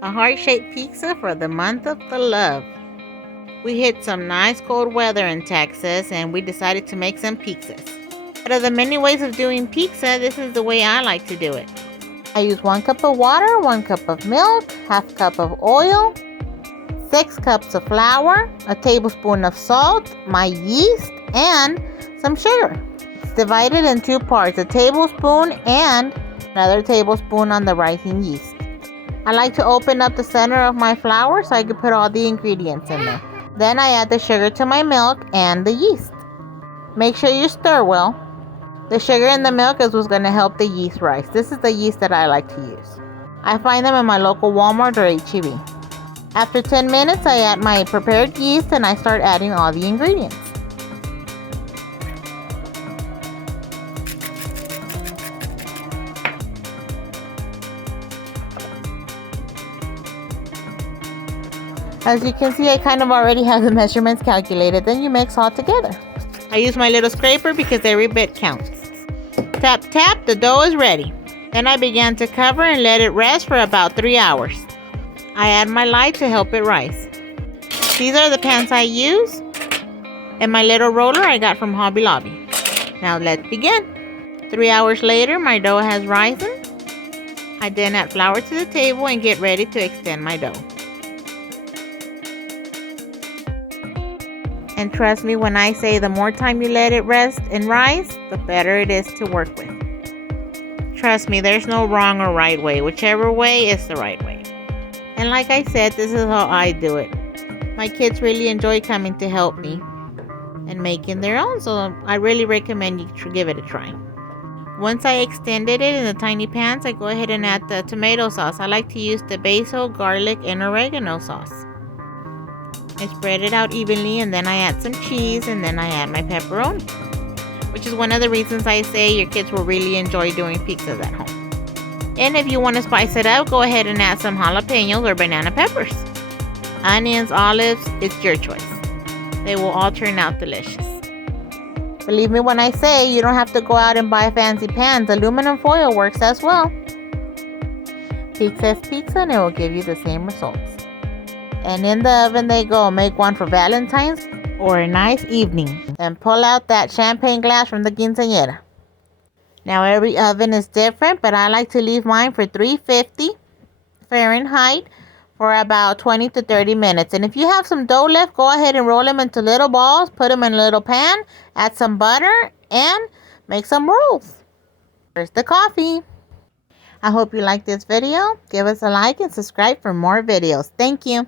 A heart-shaped pizza for the month of the love. We hit some nice cold weather in Texas and we decided to make some pizzas. Out of the many ways of doing pizza, this is the way I like to do it. I use 1 cup of water, 1 cup of milk, half cup of oil, 6 cups of flour, a tablespoon of salt, my yeast, and some sugar. It's divided in 2 parts, a tablespoon and another tablespoon on the rising yeast. I like to open up the center of my flour so I can put all the ingredients in there. Then I add the sugar to my milk and the yeast. Make sure you stir well. The sugar in the milk is what's going to help the yeast rise. This is the yeast that I like to use. I find them in my local Walmart or H-E-B. After 10 minutes, I add my prepared yeast and I start adding all the ingredients. As you can see, I kind of already have the measurements calculated. Then you mix all together. I use my little scraper because every bit counts. Tap, tap, the dough is ready. Then I began to cover and let it rest for about 3 hours. I add my lye to help it rise. These are the pans I use. And my little roller I got from Hobby Lobby. Now let's begin. 3 hours later, my dough has risen. I then add flour to the table and get ready to extend my dough. And trust me when I say the more time you let it rest and rise, the better it is to work with. Trust me, there's no wrong or right way. Whichever way is the right way. And like I said, this is how I do it. My kids really enjoy coming to help me and making their own, so I really recommend you give it a try. Once I extended it in the tiny pans, I go ahead and add the tomato sauce. I like to use the basil, garlic, and oregano sauce. I spread it out evenly and then I add some cheese and then I add my pepperoni, which is one of the reasons I say your kids will really enjoy doing pizzas at home. And if you want to spice it up, go ahead and add some jalapenos or banana peppers. Onions, olives, it's your choice. They will all turn out delicious. Believe me when I say you don't have to go out and buy fancy pans. Aluminum foil works as well. Pizza is pizza and it will give you the same results. And in the oven they go. Make one for Valentine's or a nice evening. And pull out that champagne glass from the quinceañera. Now every oven is different, but I like to leave mine for 350 Fahrenheit for about 20 to 30 minutes. And if you have some dough left, go ahead and roll them into little balls. Put them in a little pan. Add some butter and make some rolls. Here's the coffee. I hope you liked this video. Give us a like and subscribe for more videos. Thank you.